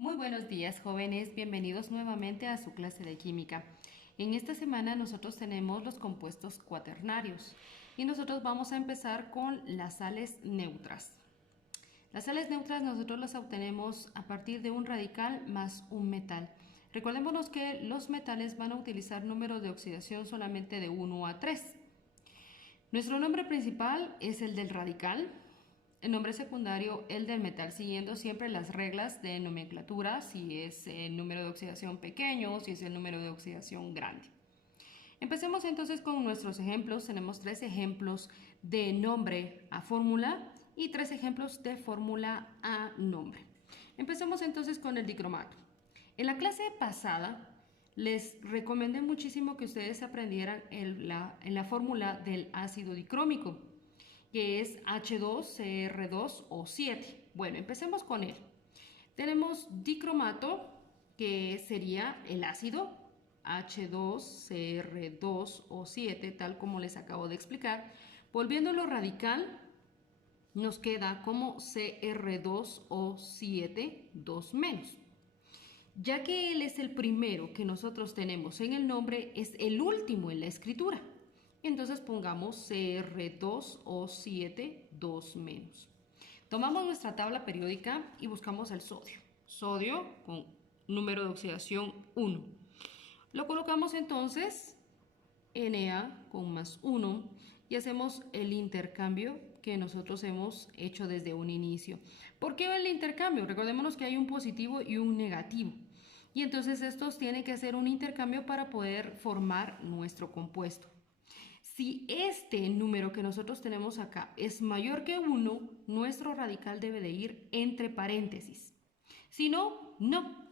Muy buenos días, jóvenes. Bienvenidos nuevamente a su clase de química. En esta semana nosotros tenemos los compuestos cuaternarios y nosotros vamos a empezar con las sales neutras. Las sales neutras nosotros las obtenemos a partir de un radical más un metal. Recordémonos que los metales van a utilizar números de oxidación solamente de 1 a 3. Nuestro nombre principal es el del radical. El nombre secundario, el del metal, siguiendo siempre las reglas de nomenclatura, si es el número de oxidación pequeño, si es el número de oxidación grande. Empecemos entonces con nuestros ejemplos. Tenemos 3 ejemplos de nombre a fórmula y 3 ejemplos de fórmula a nombre. Empecemos entonces con el dicromato. En la clase pasada les recomendé muchísimo que ustedes aprendieran en la fórmula del ácido dicrómico, que es H2CR2O7. Bueno, empecemos con él. Tenemos dicromato, que sería el ácido H2CR2O7, tal como les acabo de explicar. Volviéndolo radical, nos queda como Cr2O7, 2 menos. Ya que él es el primero que nosotros tenemos en el nombre, es el último en la escritura. Entonces pongamos Cr2O7, 2 menos. Tomamos nuestra tabla periódica y buscamos el sodio. Sodio con número de oxidación 1. Lo colocamos entonces Na con más 1 y hacemos el intercambio que nosotros hemos hecho desde un inicio. ¿Por qué el intercambio? Recordémonos que hay un positivo y un negativo. Y entonces estos tienen que hacer un intercambio para poder formar nuestro compuesto. Si este número que nosotros tenemos acá es mayor que 1, nuestro radical debe de ir entre paréntesis. Si no, no.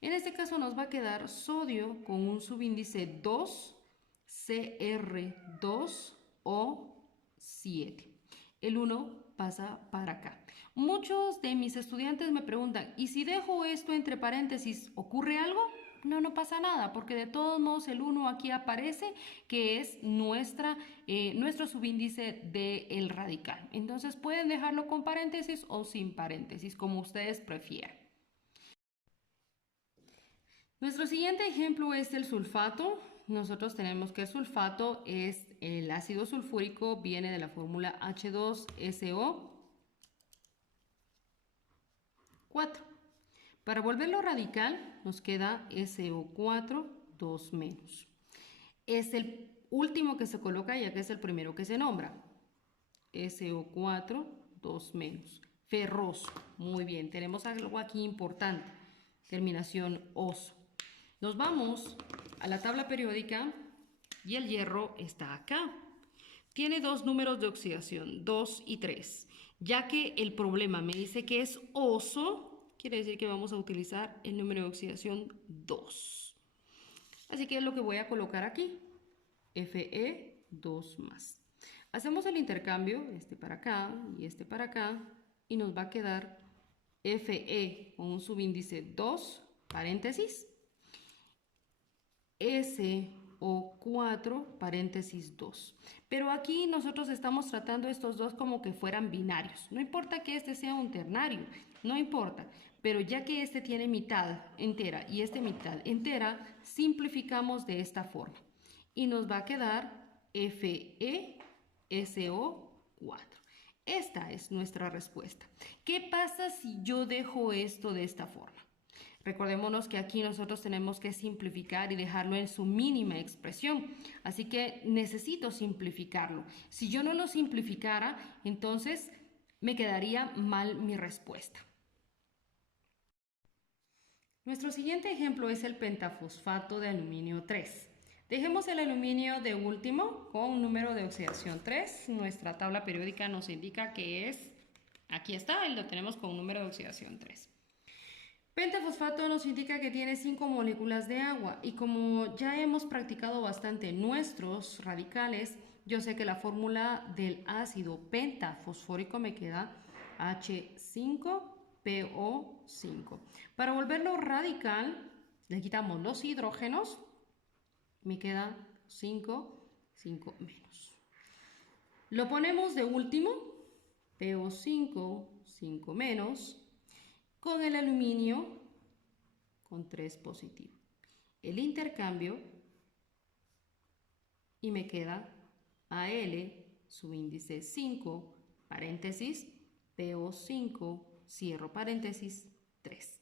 En este caso nos va a quedar sodio con un subíndice 2, Cr2O7. El 1 pasa para acá. Muchos de mis estudiantes me preguntan, ¿y si dejo esto entre paréntesis, ocurre algo? No, no pasa nada, porque de todos modos el 1 aquí aparece, que es nuestro subíndice del radical. Entonces pueden dejarlo con paréntesis o sin paréntesis, como ustedes prefieran. Nuestro siguiente ejemplo es el sulfato. Nosotros tenemos que el sulfato es el ácido sulfúrico, viene de la fórmula H2SO4. Para volverlo radical nos queda SO4, 2 menos. Es el último que se coloca ya que es el primero que se nombra. SO4, 2 menos. Ferroso. Muy bien, tenemos algo aquí importante. Terminación oso. Nos vamos a la tabla periódica y el hierro está acá. Tiene 2 números de oxidación, 2 y 3. Ya que el problema me dice que es oso, quiere decir que vamos a utilizar el número de oxidación 2. Así que es lo que voy a colocar aquí. Fe, 2 más. Hacemos el intercambio, este para acá y este para acá, y nos va a quedar Fe con un subíndice 2, paréntesis, SO4, paréntesis 2. Pero aquí nosotros estamos tratando estos dos como que fueran binarios. No importa que este sea un ternario, no importa. Pero ya que este tiene mitad entera y este mitad entera, simplificamos de esta forma. Y nos va a quedar FeSO4. Esta es nuestra respuesta. ¿Qué pasa si yo dejo esto de esta forma? Recordémonos que aquí nosotros tenemos que simplificar y dejarlo en su mínima expresión. Así que necesito simplificarlo. Si yo no lo simplificara, entonces me quedaría mal mi respuesta. Nuestro siguiente ejemplo es el pentafosfato de aluminio 3. Dejemos el aluminio de último con un número de oxidación 3. Nuestra tabla periódica nos indica que es, aquí está, y lo tenemos con un número de oxidación 3. Pentafosfato nos indica que tiene 5 moléculas de agua y como ya hemos practicado bastante nuestros radicales, yo sé que la fórmula del ácido pentafosfórico me queda H5PO5. Para volverlo radical, le quitamos los hidrógenos, me queda 5 menos. Lo ponemos de último, PO5, 5 menos. Con el aluminio con 3 positivo. El intercambio y me queda AL, subíndice 5, paréntesis, PO5, cierro paréntesis, 3.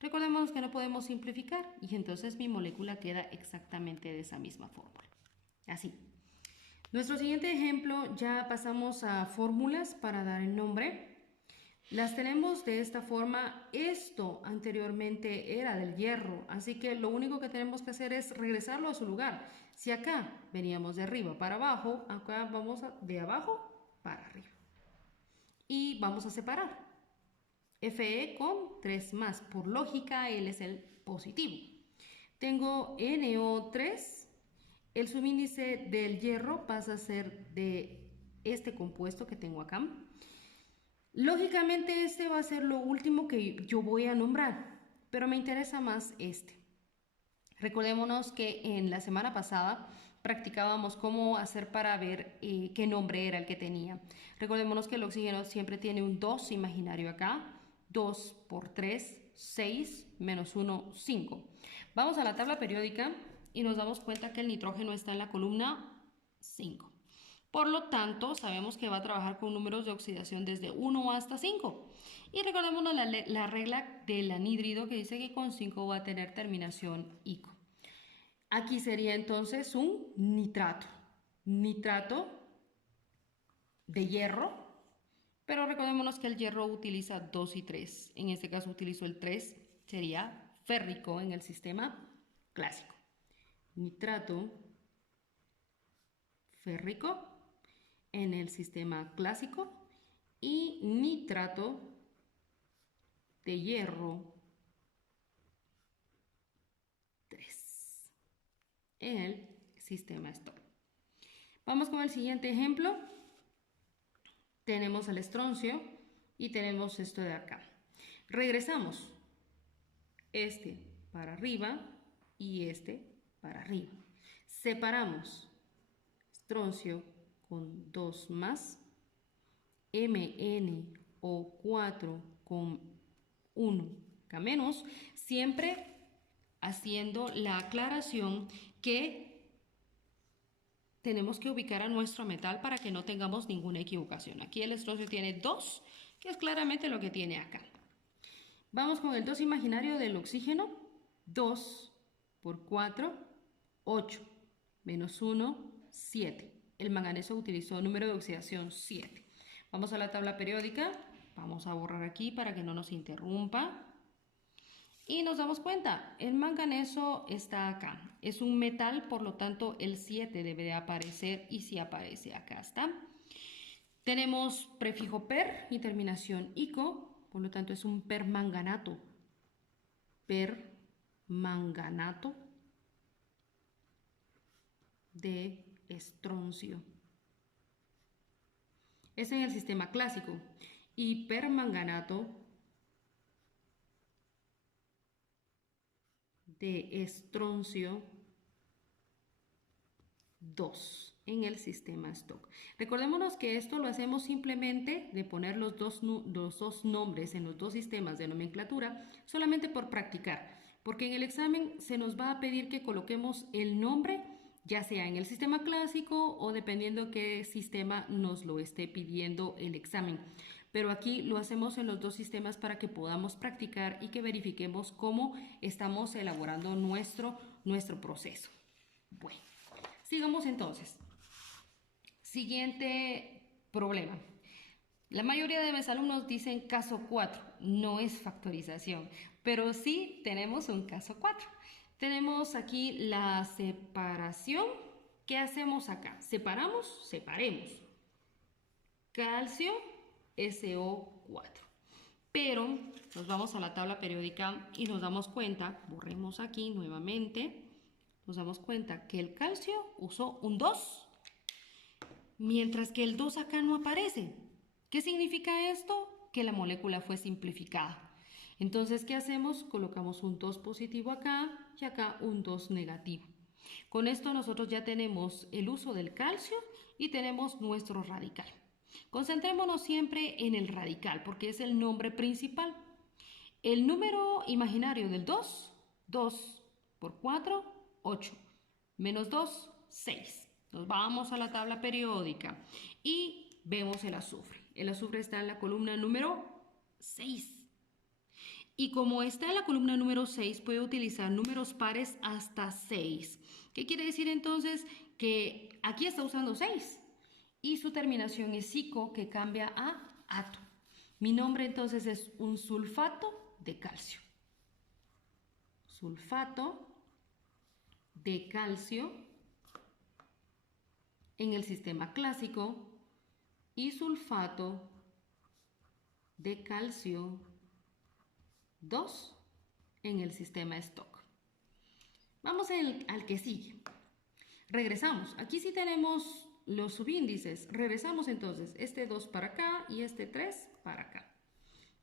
Recordemos que no podemos simplificar y entonces mi molécula queda exactamente de esa misma fórmula. Así. Nuestro siguiente ejemplo, ya pasamos a fórmulas para dar el nombre. Las tenemos de esta forma. Esto anteriormente era del hierro, así que lo único que tenemos que hacer es regresarlo a su lugar. Si acá veníamos de arriba para abajo, acá vamos de abajo para arriba. Y vamos a separar. Fe con 3 más. Por lógica, él es el positivo. Tengo NO3. El subíndice del hierro pasa a ser de este compuesto que tengo acá. Lógicamente este va a ser lo último que yo voy a nombrar, pero me interesa más este. Recordémonos que en la semana pasada practicábamos cómo hacer para ver qué nombre era el que tenía. Recordémonos que el oxígeno siempre tiene un 2 imaginario acá. 2 por 3, 6, menos 1, 5. Vamos a la tabla periódica y nos damos cuenta que el nitrógeno está en la columna 5. Por lo tanto, sabemos que va a trabajar con números de oxidación desde 1 hasta 5. Y recordémonos la regla del anhídrido que dice que con 5 va a tener terminación ico. Aquí sería entonces un nitrato. Nitrato de hierro. Pero recordémonos que el hierro utiliza 2 y 3. En este caso utilizo el 3. Sería férrico en el sistema clásico. Nitrato férrico en el sistema clásico y nitrato de hierro 3 en el sistema Stock. Vamos con el siguiente ejemplo. Tenemos el estroncio y tenemos esto de acá. Regresamos. Este para arriba y este para arriba. Separamos estroncio con 2 más, MnO4 con 1 K menos, siempre haciendo la aclaración que tenemos que ubicar a nuestro metal para que no tengamos ninguna equivocación. Aquí el estroncio tiene 2, que es claramente lo que tiene acá. Vamos con el 2 imaginario del oxígeno. 2 por 4, 8, menos 1, 7. El manganeso utilizó número de oxidación 7. Vamos a la tabla periódica. Vamos a borrar aquí para que no nos interrumpa. Y nos damos cuenta, el manganeso está acá. Es un metal, por lo tanto el 7 debe de aparecer y si aparece acá está. Tenemos prefijo per y terminación ico, por lo tanto es un permanganato. Permanganato de estroncio. Es en el sistema clásico. Y permanganato de estroncio 2 en el sistema Stock. Recordémonos que esto lo hacemos simplemente de poner los dos nombres en los dos sistemas de nomenclatura solamente por practicar, porque en el examen se nos va a pedir que coloquemos el nombre ya sea en el sistema clásico o dependiendo qué sistema nos lo esté pidiendo el examen. Pero aquí lo hacemos en los dos sistemas para que podamos practicar y que verifiquemos cómo estamos elaborando nuestro proceso. Bueno, sigamos entonces. Siguiente problema. La mayoría de mis alumnos dicen caso 4, no es factorización, pero sí tenemos un caso 4. Tenemos aquí la separación. ¿Qué hacemos acá? Separamos, separemos. Calcio, SO4. Pero nos vamos a la tabla periódica y nos damos cuenta, borremos aquí nuevamente, nos damos cuenta que el calcio usó un 2, mientras que el 2 acá no aparece. ¿Qué significa esto? Que la molécula fue simplificada. Entonces, ¿qué hacemos? Colocamos un 2 positivo acá y acá un 2 negativo. Con esto nosotros ya tenemos el uso del calcio y tenemos nuestro radical. Concentrémonos siempre en el radical porque es el nombre principal. El número imaginario del 2 2 por 4, 8. Menos 2, 6. Nos vamos a la tabla periódica y vemos el azufre. El azufre está en la columna número 6. Y como está en la columna número 6, puede utilizar números pares hasta 6. ¿Qué quiere decir entonces? Que aquí está usando 6 y su terminación es -ico, que cambia a ato. Mi nombre entonces es un sulfato de calcio. Sulfato de calcio en el sistema clásico y sulfato de calcio 2 en el sistema Stock. Vamos al que sigue. Regresamos. Aquí sí tenemos los subíndices. Regresamos entonces. Este 2 para acá y este 3 para acá.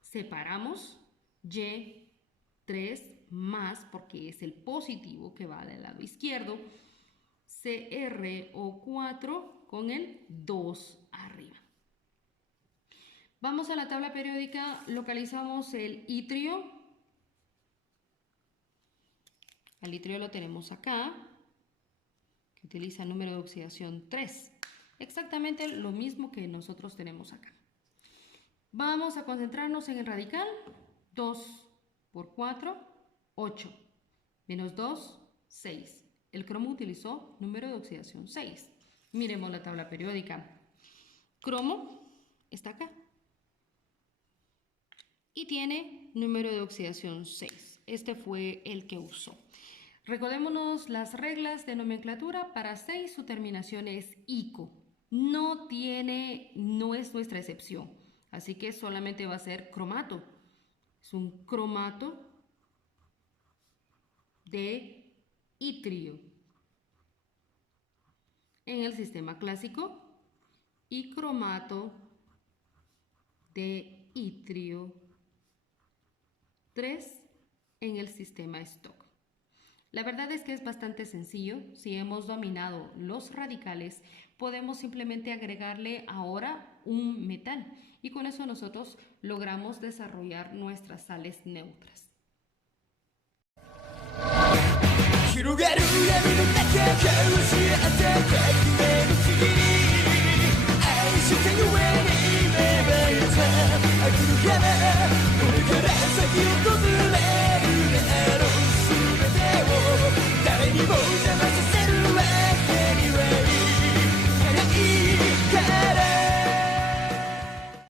Separamos Y3 más, porque es el positivo que va del lado izquierdo, CrO4 con el 2 arriba. Vamos a la tabla periódica, localizamos el itrio. El itrio lo tenemos acá, que utiliza el número de oxidación 3. Exactamente lo mismo que nosotros tenemos acá. Vamos a concentrarnos en el radical. 2 por 4, 8. Menos 2, 6. El cromo utilizó número de oxidación 6. Miremos la tabla periódica. Cromo está acá y tiene número de oxidación 6. Este fue el que usó. Recordémonos las reglas de nomenclatura. Para 6 su terminación es -ico. No es nuestra excepción. Así que solamente va a ser cromato. Es un cromato de itrio en el sistema clásico y cromato de itrio 3 en el sistema Stock. La verdad es que es bastante sencillo. Si hemos dominado los radicales, podemos simplemente agregarle ahora un metal y con eso nosotros logramos desarrollar nuestras sales neutras.